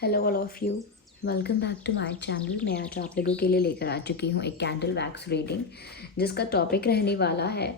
Hello all of you, welcome back to my channel. मैं आज आप लोगों के लिए लेकर आ चुकी हूँ एक कैंडल वैक्स रीडिंग, जिसका टॉपिक रहने वाला है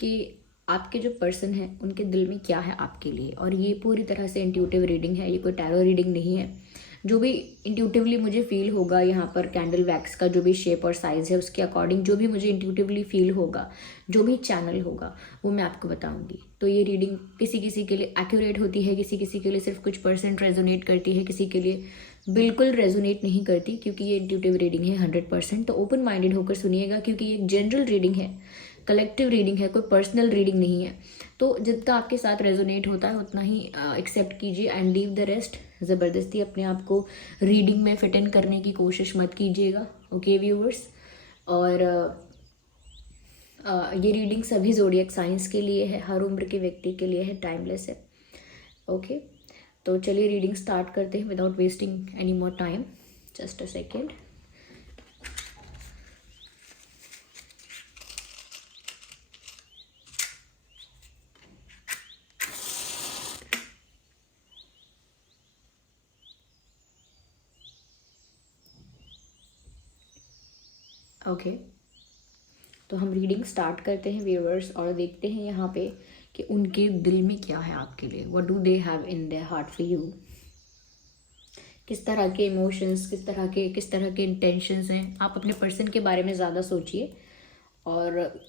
कि आपके जो पर्सन है उनके दिल में क्या है आपके लिए। और ये पूरी तरह से इंट्यूटिव रीडिंग है, ये कोई टैरो रीडिंग नहीं है। जो भी इंट्यूटिवली मुझे फील होगा यहाँ पर कैंडल वैक्स का जो भी शेप और साइज़ है उसके अकॉर्डिंग जो भी मुझे इंट्यूटिवली फील होगा, जो भी चैनल होगा वो मैं आपको बताऊंगी। तो ये रीडिंग किसी किसी के लिए एक्यूरेट होती है, किसी किसी के लिए सिर्फ कुछ परसेंट रेजोनेट करती है, किसी के लिए बिल्कुल रेजोनेट नहीं करती, क्योंकि ये इंट्यूटिव रीडिंग है 100%। तो ओपन माइंडेड होकर सुनिएगा, क्योंकि ये एक जनरल रीडिंग है, कलेक्टिव रीडिंग है, कोई पर्सनल रीडिंग नहीं है। तो जितना आपके साथ रेजोनेट होता है उतना ही एक्सेप्ट कीजिए एंड लीव द रेस्ट। ज़बरदस्ती अपने आप को रीडिंग में फिट इन करने की कोशिश मत कीजिएगा, ओके व्यूअर्स। और ये रीडिंग सभी ज़ोडिएक साइंस के लिए है, हर उम्र के व्यक्ति के लिए है, टाइमलेस है, ओके। तो चलिए रीडिंग स्टार्ट करते हैं without wasting any more time. Just a second. Okay, तो हम रीडिंग स्टार्ट करते हैं व्यूअर्स, और देखते हैं यहाँ पे कि उनके दिल में क्या है आपके लिए। What do they have in their heart for you. किस तरह के इमोशंस, किस तरह के इंटेंशंस हैं। आप अपने पर्सन के बारे में ज़्यादा सोचिए और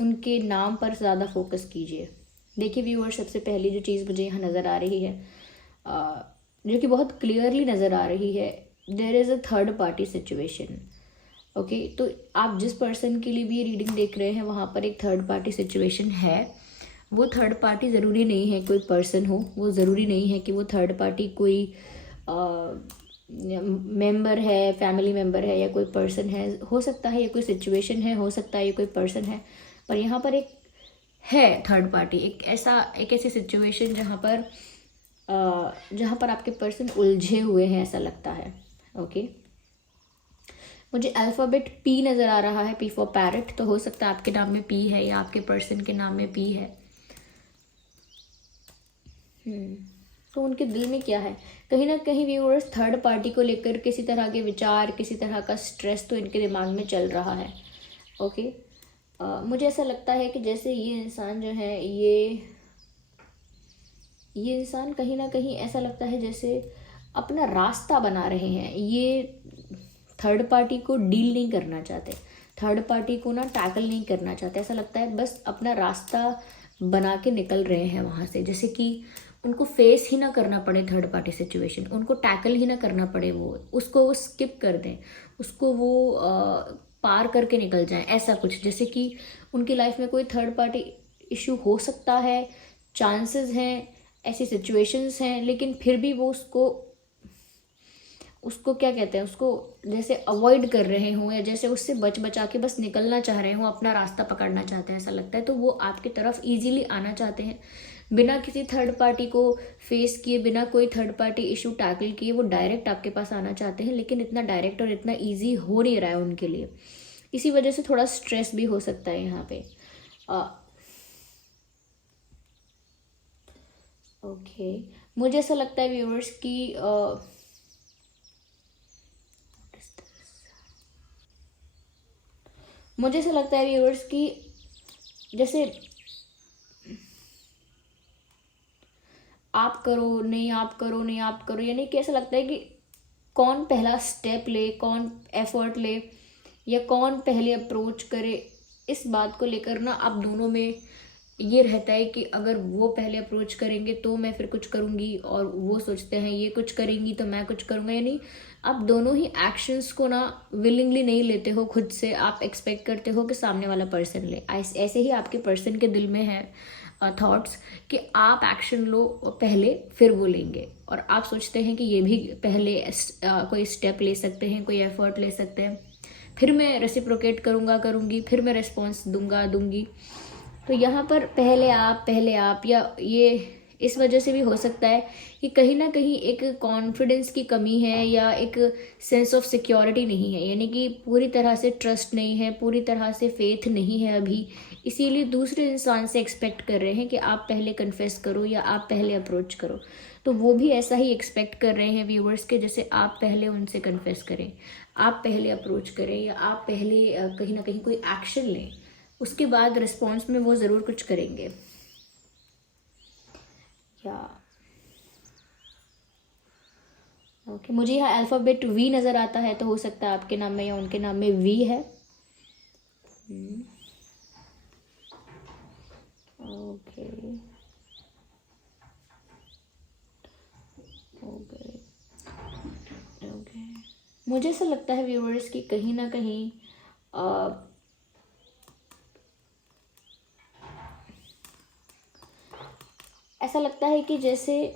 उनके नाम पर ज़्यादा फोकस कीजिए। देखिए व्यूअर्स, सबसे पहली जो चीज़ मुझे यहाँ नज़र आ रही है, जो कि बहुत क्लियरली नज़र आ रही है, there is a third party situation, okay. तो आप जिस पर्सन के लिए भी ये रीडिंग देख रहे हैं वहाँ पर एक थर्ड पार्टी सिचुएशन है। वो थर्ड पार्टी ज़रूरी नहीं है कोई पर्सन हो, वो ज़रूरी नहीं है कि वो थर्ड पार्टी कोई मेंबर है, फैमिली मेंबर है, या कोई पर्सन है। हो सकता है ये कोई सिचुएशन है, हो सकता है ये कोई पर्सन है, पर यहाँ पर एक है थर्ड पार्टी, एक ऐसी सिचुएशन जहाँ पर आपके पर्सन उलझे हुए हैं, ऐसा लगता है, ओके। मुझे अल्फ़ाबेट पी नज़र आ रहा है, पी फॉर पैरट। तो हो सकता है आपके नाम में पी है या आपके पर्सन के नाम में पी है। तो उनके दिल में क्या है, कहीं ना कहीं व्यूअर्स थर्ड पार्टी को लेकर किसी तरह के विचार, किसी तरह का स्ट्रेस तो इनके दिमाग में चल रहा है, ओके। मुझे ऐसा लगता है कि जैसे ये इंसान जो है, ये इंसान कहीं ना कहीं ऐसा लगता है जैसे अपना रास्ता बना रहे हैं। ये थर्ड पार्टी को डील नहीं करना चाहते, थर्ड पार्टी को ना टैकल नहीं करना चाहते। ऐसा लगता है बस अपना रास्ता बना के निकल रहे हैं वहाँ से, जैसे कि उनको फेस ही ना करना पड़े थर्ड पार्टी सिचुएशन, उनको टैकल ही ना करना पड़े, वो स्किप कर दें, उसको वो पार करके निकल जाएं। ऐसा कुछ जैसे कि उनकी लाइफ में कोई थर्ड पार्टी इशू हो सकता है, चांसेस हैं, ऐसी सिचुएशंस हैं, लेकिन फिर भी वो उसको क्या कहते हैं, उसको जैसे अवॉइड कर रहे हों, या जैसे उससे बचा के बस निकलना चाह रहे हों, अपना रास्ता पकड़ना चाहते हैं, ऐसा लगता है। तो वो आपकी तरफ इजीली आना चाहते हैं, बिना किसी थर्ड पार्टी को फेस किए, बिना कोई थर्ड पार्टी इशू टैकल किए, वो डायरेक्ट आपके पास आना चाहते हैं। लेकिन इतना डायरेक्ट और इतना ईजी हो नहीं रहा है उनके लिए, इसी वजह से थोड़ा स्ट्रेस भी हो सकता है यहाँ पे। ओके, मुझे ऐसा लगता है व्यूअर्स की मुझे ऐसा लगता है व्यूअर्स कि जैसे आप करो नहीं, आप करो नहीं, आप करो, यानी कि ऐसा लगता है कि कौन पहला स्टेप ले, कौन एफर्ट ले, या कौन पहले अप्रोच करे। इस बात को लेकर ना आप दोनों में ये रहता है कि अगर वो पहले अप्रोच करेंगे तो मैं फिर कुछ करूँगी, और वो सोचते हैं ये कुछ करेंगी तो मैं कुछ करूँगा। यानी आप दोनों ही एक्शंस को ना विलिंगली नहीं लेते हो खुद से, आप एक्सपेक्ट करते हो कि सामने वाला पर्सन ले। ऐसे ही आपके पर्सन के दिल में है थॉट्स कि आप एक्शन लो पहले, फिर वो लेंगे, और आप सोचते हैं कि ये भी पहले कोई स्टेप ले सकते हैं, कोई एफर्ट ले सकते हैं, फिर मैं रेसिप्रोकेट करूँगी, फिर मैं रिस्पॉन्स दूंगी। तो यहाँ पर पहले आप, या ये इस वजह से भी हो सकता है कि कहीं ना कहीं एक कॉन्फिडेंस की कमी है, या एक सेंस ऑफ सिक्योरिटी नहीं है, यानी कि पूरी तरह से ट्रस्ट नहीं है, पूरी तरह से फेथ नहीं है अभी इसीलिए दूसरे इंसान से एक्सपेक्ट कर रहे हैं कि आप पहले कन्फेस करो या आप पहले अप्रोच करो। तो वो भी ऐसा ही एक्सपेक्ट कर रहे हैं व्यूअर्स के, जैसे आप पहले उनसे कन्फेस करें, आप पहले अप्रोच करें, या आप पहले कहीं ना कहीं कोई एक्शन लें, उसके बाद रिस्पॉन्स में वो ज़रूर कुछ करेंगे। या ओके, मुझे यहाँ अल्फ़ाबेट वी नज़र आता है, तो हो सकता है आपके नाम में या उनके नाम में वी है। ओके ओके ओके, मुझे ऐसा लगता है व्यूअर्स कि कहीं ना कहीं ऐसा लगता है कि जैसे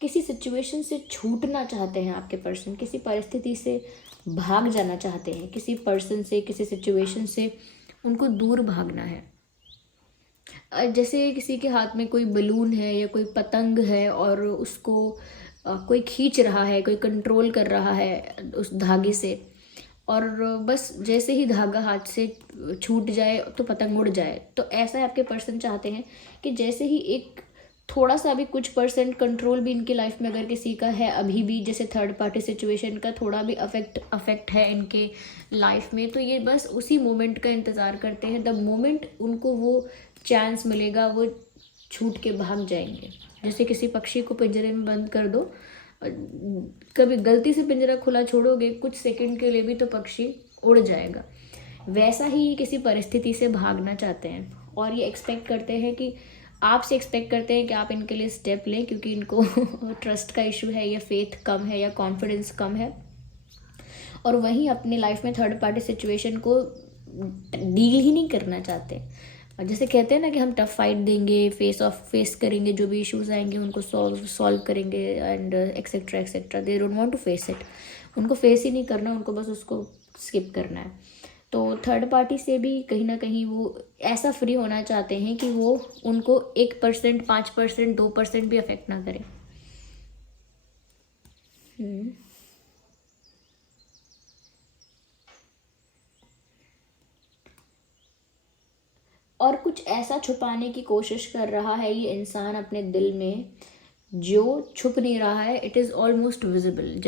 किसी सिचुएशन से छूटना चाहते हैं आपके पर्सन, किसी परिस्थिति से भाग जाना चाहते हैं, किसी पर्सन से, किसी सिचुएशन से उनको दूर भागना है। जैसे किसी के हाथ में कोई बलून है या कोई पतंग है और उसको कोई खींच रहा है, कोई कंट्रोल कर रहा है उस धागे से, और बस जैसे ही धागा हाथ से छूट जाए तो पतंग उड़ जाए। तो ऐसा है आपके पर्सन चाहते हैं कि जैसे ही एक थोड़ा सा भी कुछ परसेंट कंट्रोल भी इनकी लाइफ में अगर किसी का है अभी भी, जैसे थर्ड पार्टी सिचुएशन का थोड़ा भी अफेक्ट है इनके लाइफ में, तो ये बस उसी मोमेंट का इंतज़ार करते हैं। द मोमेंट उनको वो चांस मिलेगा वो छूट के भाग जाएंगे। जैसे किसी पक्षी को पिंजरे में बंद कर दो, कभी गलती से पिंजरा खुला छोड़ोगे कुछ सेकंड के लिए भी तो पक्षी उड़ जाएगा। वैसा ही किसी परिस्थिति से भागना चाहते हैं, और ये एक्सपेक्ट करते हैं कि आपसे एक्सपेक्ट करते हैं कि आप इनके लिए स्टेप लें, क्योंकि इनको ट्रस्ट का इशू है या फेथ कम है या कॉन्फिडेंस कम है, और वहीं अपनी लाइफ में थर्ड पार्टी सिचुएशन को डील ही नहीं करना चाहते। जैसे कहते हैं ना कि हम टफ फाइट देंगे, फेस करेंगे, जो भी इश्यूज आएंगे उनको सॉल्व करेंगे and etcetera etcetera. They don't want to face it, उनको फेस ही नहीं करना, उनको बस उसको स्किप करना है। तो थर्ड पार्टी से भी कहीं ना कहीं वो ऐसा फ्री होना चाहते हैं कि वो उनको 1%, 5%, 2% भी अफेक्ट ना करे। और कुछ ऐसा छुपाने की कोशिश कर रहा है ये इंसान अपने दिल में, जो छुप नहीं रहा है, इट इज़ ऑलमोस्ट विजिबल।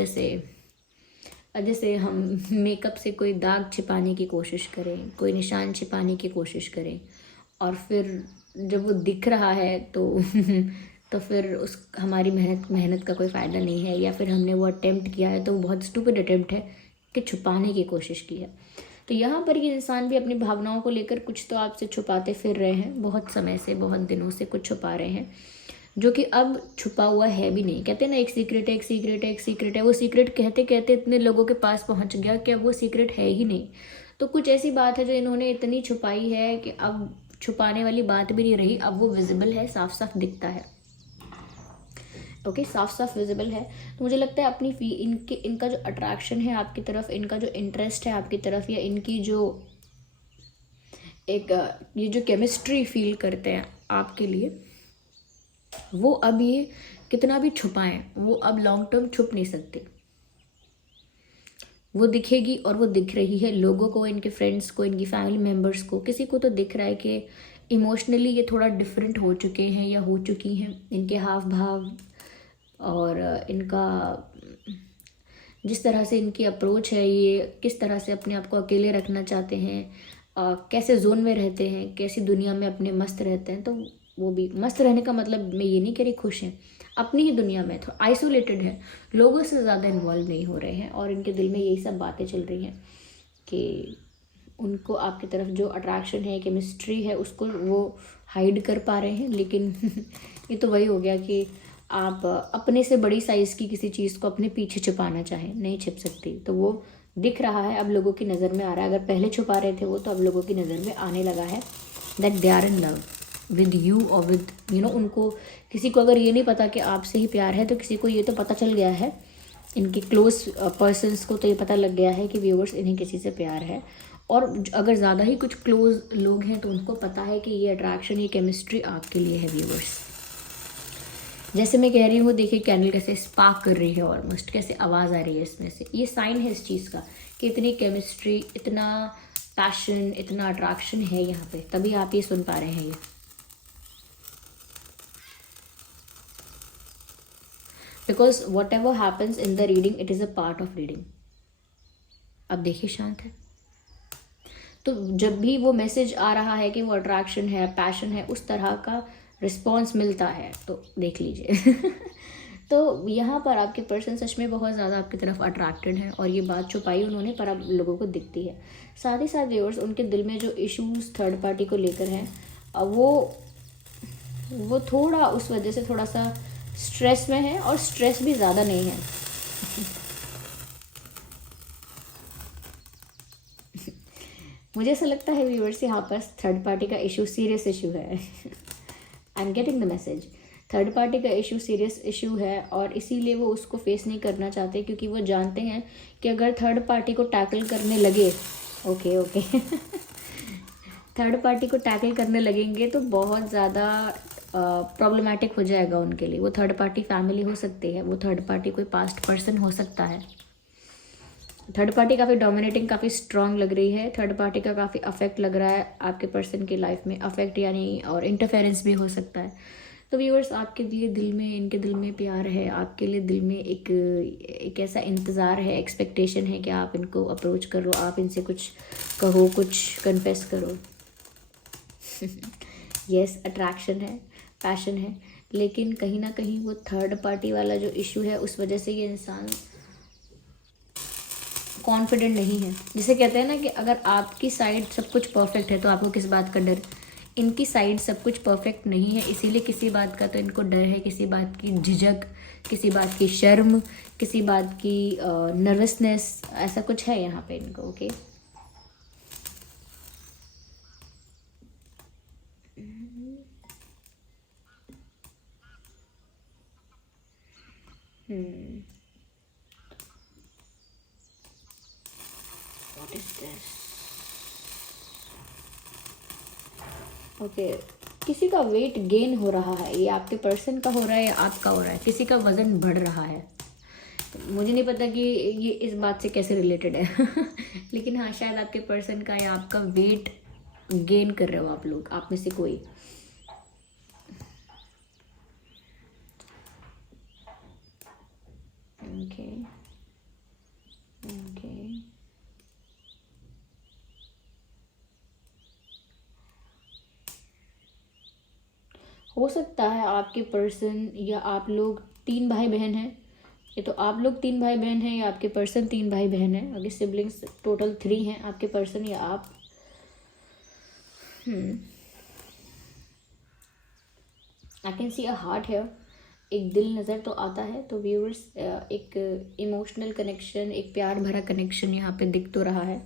जैसे हम मेकअप से कोई दाग छिपाने की कोशिश करें, कोई निशान छिपाने की कोशिश करें, और फिर जब वो दिख रहा है तो तो फिर उस हमारी मेहनत का कोई फ़ायदा नहीं है, या फिर हमने वो अटेम्प्ट किया है तो वो बहुत स्टूपिड अटेम्प्ट है कि छुपाने की कोशिश की है। तो यहाँ पर ये इंसान भी अपनी भावनाओं को लेकर कुछ तो आपसे छुपाते फिर रहे हैं, बहुत समय से, बहुत दिनों से कुछ छुपा रहे हैं, जो कि अब छुपा हुआ है भी नहीं। कहते हैं ना, एक सीक्रेट है, एक सीक्रेट है, एक सीक्रेट है। वो सीक्रेट कहते कहते इतने लोगों के पास पहुंच गया कि अब वो सीक्रेट है ही नहीं। तो कुछ ऐसी बात है जो इन्होंने इतनी छुपाई है कि अब छुपाने वाली बात भी नहीं रही, अब वो विजिबल है, साफ साफ दिखता है। ओके, साफ साफ विजिबल है। तो मुझे लगता है अपनी इनका जो अट्रैक्शन है आपकी तरफ, इनका जो इंटरेस्ट है आपकी तरफ, या इनकी जो ये जो केमिस्ट्री फील करते हैं आपके लिए, वो अब ये कितना भी छुपाएं, वो अब लॉन्ग टर्म छुप नहीं सकते। वो दिखेगी, और वो दिख रही है लोगों को, इनके फ्रेंड्स को, इनकी फैमिली मेम्बर्स को, किसी को तो दिख रहा है कि इमोशनली ये थोड़ा डिफरेंट हो चुके हैं या हो चुकी हैं। इनके हाव भाव और इनका जिस तरह से इनकी अप्रोच है, ये किस तरह से अपने आप को अकेले रखना चाहते हैं, कैसे जोन में रहते हैं, कैसी दुनिया में अपने मस्त रहते हैं। तो वो भी मस्त रहने का मतलब मैं ये नहीं कह रही खुश हैं, अपनी ही दुनिया में तो आइसोलेटेड है, लोगों से ज़्यादा इन्वॉल्व नहीं हो रहे हैं, और इनके दिल में यही सब बातें चल रही हैं कि उनको आपकी तरफ जो अट्रैक्शन है, केमिस्ट्री है, उसको वो हाइड कर पा रहे हैं। लेकिन ये तो वही हो गया कि आप अपने से बड़ी साइज़ की किसी चीज़ को अपने पीछे छुपाना चाहें, नहीं छिप सकती। तो वो दिख रहा है, अब लोगों की नज़र में आ रहा है। अगर पहले छुपा रहे थे वो, तो अब लोगों की नज़र में आने लगा है that they are in love with you, और विद उनको, किसी को अगर ये नहीं पता कि आपसे ही प्यार है, तो किसी को ये तो पता चल गया है, इनके क्लोज पर्सन्स को तो ये पता लग गया है कि व्यूवर्स इन्हें किसी से प्यार है। और अगर ज़्यादा ही कुछ क्लोज लोग हैं तो उनको पता है कि ये अट्रैक्शन, ये केमिस्ट्री आपके लिए है व्यूवर्स। जैसे मैं कह रही हूँ, देखिए कैंडल कैसे स्पार्क कर रही है, ऑलमोस्ट कैसे आवाज़ आ रही है इसमें से। ये साइन है इस चीज़ का कि इतनी केमिस्ट्री, इतना पैशन, इतना अट्रैक्शन है यहाँ पे, तभी आप ये सुन पा रहे हैं ये। Because what ever happens in the reading, it is a part of reading. अब देखिए शांत है, तो जब भी वो मैसेज आ रहा है कि वो अट्रैक्शन है, पैशन है, उस तरह का रिस्पॉन्स मिलता है, तो देख लीजिए। तो यहाँ पर आपके पर्सन सच में बहुत ज़्यादा आपकी तरफ अट्रैक्टेड है, और ये बात छुपाई उन्होंने पर अब लोगों को दिखती है। साथ ही साथ व्यूअर्स, उनके दिल में जो इश्यूज थर्ड पार्टी को लेकर हैं, वो थोड़ा उस वजह से थोड़ा सा स्ट्रेस में है, और स्ट्रेस भी ज़्यादा नहीं है। मुझे ऐसा लगता है व्यूअर्स, यहाँ पर थर्ड पार्टी का इशू सीरियस इशू है। I am getting the message. Third party का इशू सीरियस इशू है, और इसीलिए वो उसको फेस नहीं करना चाहते, क्योंकि वो जानते हैं कि अगर थर्ड पार्टी को टैकल करने लगे, ओके थर्ड पार्टी को टैकल करने लगेंगे तो बहुत ज़्यादा प्रॉब्लमेटिक हो जाएगा उनके लिए। वो थर्ड पार्टी फैमिली हो सकती है, वो थर्ड पार्टी कोई पास्ट पर्सन हो सकता है। थर्ड पार्टी काफ़ी डोमिनेटिंग, काफ़ी स्ट्रांग लग रही है। थर्ड पार्टी का काफ़ी अफेक्ट लग रहा है आपके पर्सन की लाइफ में, अफेक्ट यानी और इंटरफेरेंस भी हो सकता है। तो व्यूअर्स, आपके लिए दिल में, इनके दिल में प्यार है, आपके लिए दिल में एक ऐसा इंतज़ार है, एक्सपेक्टेशन है कि आप इनको अप्रोच करो, आप इनसे कुछ कहो, कुछ कन्फेस करो। यस, अट्रैक्शन है, पैशन है, लेकिन कहीं ना कहीं वो थर्ड पार्टी वाला जो इशू है, उस वजह से ये इंसान कॉन्फिडेंट नहीं है। जिसे कहते हैं ना कि अगर आपकी साइड सब कुछ परफेक्ट है तो आपको किस बात का डर। इनकी साइड सब कुछ परफेक्ट नहीं है, इसीलिए किसी बात का तो इनको डर है, किसी बात की झिझक, किसी बात की शर्म, किसी बात की नर्वसनेस, ऐसा कुछ है यहाँ पे इनको। Okay, what is this? Okay, किसी का वेट गेन हो रहा है, ये आपके पर्सन का हो रहा है या आपका हो रहा है। किसी का वज़न बढ़ रहा है, मुझे नहीं पता कि ये इस बात से कैसे रिलेटेड है। लेकिन हाँ, शायद आपके पर्सन का या आपका वेट गेन कर रहे हो आप लोग, आप में से कोई। ओके ओके, हो सकता है आपके पर्सन या आप लोग 3 भाई बहन हैं। ये तो आप लोग 3 भाई बहन हैं, या आपके पर्सन 3 भाई बहन हैं। अगर सिबलिंग्स टोटल 3 हैं, आपके पर्सन या आप। आई कैन सी अ हार्ट है, एक दिल नज़र तो आता है। तो व्यूअर्स, एक इमोशनल कनेक्शन, एक प्यार भरा कनेक्शन यहाँ पे दिख तो रहा है,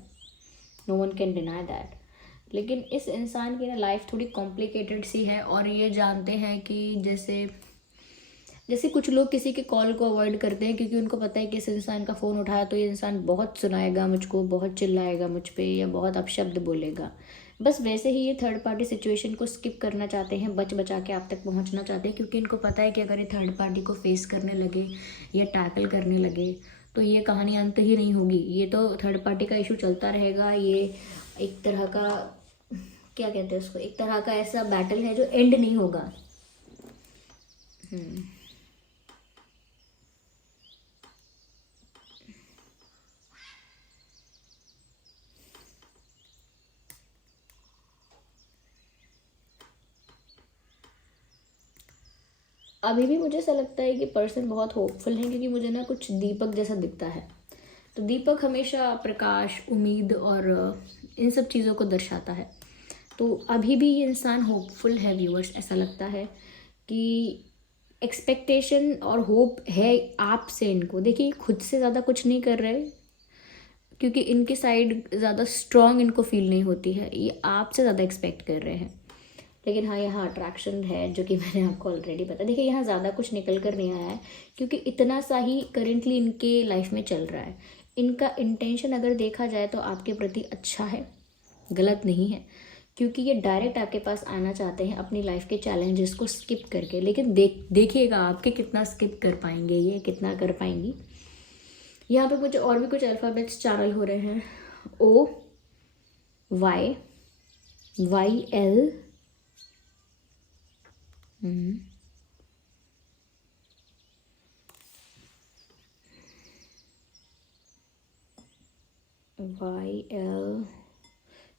no one can deny that. लेकिन इस इंसान की ना लाइफ थोड़ी कॉम्प्लिकेटेड सी है, और ये जानते हैं कि जैसे कुछ लोग किसी के कॉल को अवॉइड करते हैं, क्योंकि उनको पता है कि इस इंसान का फ़ोन उठाया तो ये इंसान बहुत सुनाएगा मुझको, बहुत चिल्लाएगा मुझ पे, या बहुत अपशब्द बोलेगा। बस वैसे ही ये थर्ड पार्टी सिचुएशन को स्किप करना चाहते हैं, बच बचा के आप तक पहुंचना चाहते हैं, क्योंकि इनको पता है कि अगर ये थर्ड पार्टी को फेस करने लगे या टैकल करने लगे तो ये कहानी अंत ही नहीं होगी। ये तो थर्ड पार्टी का इशू चलता रहेगा। ये एक तरह का, क्या कहते हैं उसको, एक तरह का ऐसा बैटल है जो एंड नहीं होगा। अभी भी मुझे ऐसा लगता है कि पर्सन बहुत होपफुल है, क्योंकि मुझे ना कुछ दीपक जैसा दिखता है। तो दीपक हमेशा प्रकाश, उम्मीद और इन सब चीज़ों को दर्शाता है। तो अभी भी ये इंसान होपफुल है व्यूअर्स। ऐसा लगता है कि एक्सपेक्टेशन और होप है आपसे इनको। देखिए, खुद से ज़्यादा कुछ नहीं कर रहे, क्योंकि इनकी साइड ज़्यादा स्ट्रॉन्ग इनको फील नहीं होती है, ये आपसे ज़्यादा एक्सपेक्ट कर रहे हैं। लेकिन हाँ, यहाँ अट्रैक्शन है, जो कि मैंने आपको ऑलरेडी बता। देखिए, यहाँ ज़्यादा कुछ निकल कर नहीं आया है, क्योंकि इतना सा ही करेंटली इनके लाइफ में चल रहा है। इनका इंटेंशन अगर देखा जाए तो आपके प्रति अच्छा है, गलत नहीं है, क्योंकि ये डायरेक्ट आपके पास आना चाहते हैं अपनी लाइफ के चैलेंजेस को स्किप करके। लेकिन देखिएगा आपके कितना स्किप कर पाएंगे, ये कितना कर पाएंगी। यहाँ पे मुझे और भी कुछ अल्फ़ाबेट्स चैनल हो रहे हैं। Oh, Y L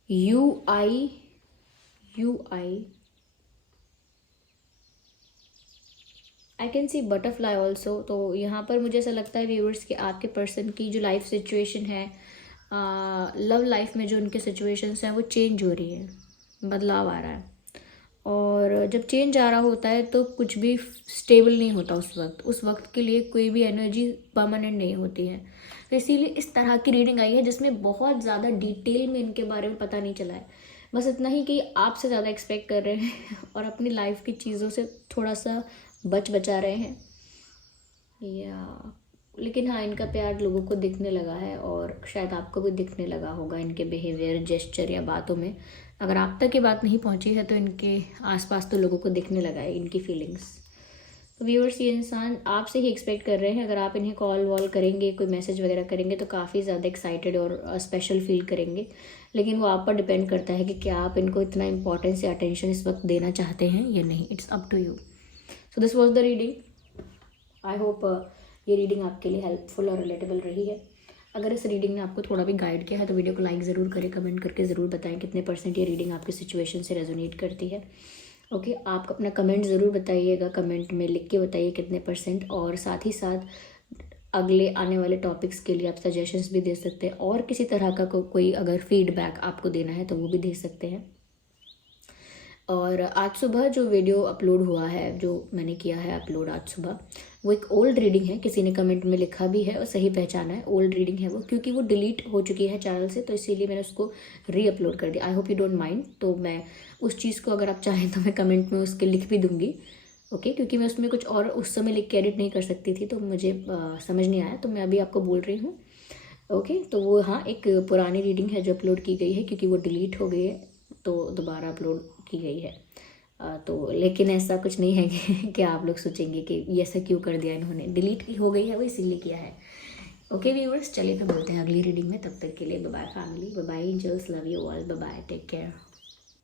U I can see butterfly also. तो यहाँ पर मुझे ऐसा लगता है व्यूअर्स कि आपके पर्सन की जो लाइफ सिचुएशन है, लव लाइफ में जो उनके सिचुएशंस हैं वो चेंज हो रही है, बदलाव आ रहा है। और जब चेंज आ रहा होता है तो कुछ भी स्टेबल नहीं होता उस वक्त के लिए कोई भी एनर्जी परमानेंट नहीं होती है। तो इसीलिए इस तरह की रीडिंग आई है जिसमें बहुत ज़्यादा डिटेल में इनके बारे में पता नहीं चला है। बस इतना ही कि आपसे ज़्यादा एक्सपेक्ट कर रहे हैं और अपनी लाइफ की चीज़ों से थोड़ा सा बचा रहे हैं या। लेकिन हाँ, इनका प्यार लोगों को दिखने लगा है और शायद आपको भी दिखने लगा होगा इनके बिहेवियर, जेस्चर या बातों में। अगर आप तक ये बात नहीं पहुंची है तो इनके आसपास तो लोगों को दिखने लगा है इनकी फीलिंग्स। तो व्यूअर्स, ये इंसान आपसे ही एक्सपेक्ट कर रहे हैं। अगर आप इन्हें कॉल वॉल करेंगे, कोई मैसेज वगैरह करेंगे तो काफ़ी ज़्यादा एक्साइटेड और स्पेशल फील करेंगे। लेकिन वो आप पर डिपेंड करता है कि क्या आप इनको इतना इंपॉर्टेंस या अटेंशन इस वक्त देना चाहते हैं या नहीं। It's up to you. So this was the reading. I hope ये रीडिंग आपके लिए हेल्पफुल और रिलेटेबल रही है। अगर इस रीडिंग ने आपको थोड़ा भी गाइड किया है तो वीडियो को लाइक ज़रूर करें, कमेंट करके ज़रूर बताएं कितने % ये रीडिंग आपकी सिचुएशन से रेजोनेट करती है। ओके, आप अपना कमेंट ज़रूर बताइएगा, कमेंट में लिख के बताइए कितने %। और साथ ही साथ अगले आने वाले टॉपिक्स के लिए आप सजेशंस भी दे सकते हैं और किसी तरह का कोई अगर फीडबैक आपको देना है तो वो भी दे सकते हैं। और आज सुबह जो वीडियो अपलोड हुआ है, जो मैंने किया है अपलोड आज सुबह, वो एक ओल्ड रीडिंग है। किसी ने कमेंट में लिखा भी है और सही पहचाना है, ओल्ड रीडिंग है वो, क्योंकि वो डिलीट हो चुकी है चैनल से, तो इसीलिए मैंने उसको री अपलोड कर दिया। I hope you don't mind. तो मैं उस चीज़ को, अगर आप चाहें तो मैं कमेंट में उसके लिख भी दूँगी। ओके, क्योंकि मैं उसमें कुछ और उस समय लिख के एडिट नहीं कर सकती थी तो मुझे समझ नहीं आया, तो मैं अभी आपको बोल रही हूँ। ओके, तो वो हाँ एक पुरानी रीडिंग है जो अपलोड की गई है, क्योंकि वो डिलीट हो गई है तो दोबारा अपलोड की गई है। तो लेकिन ऐसा कुछ नहीं है कि आप लोग सोचेंगे कि ये ऐसा क्यों कर दिया इन्होंने, डिलीट हो गई है वो इसीलिए किया है। ओके व्यूअर्स, चलिए तो बोलते हैं अगली रीडिंग में। तब तक के लिए bye bye family, bye bye angels, love you all, bye bye, take care.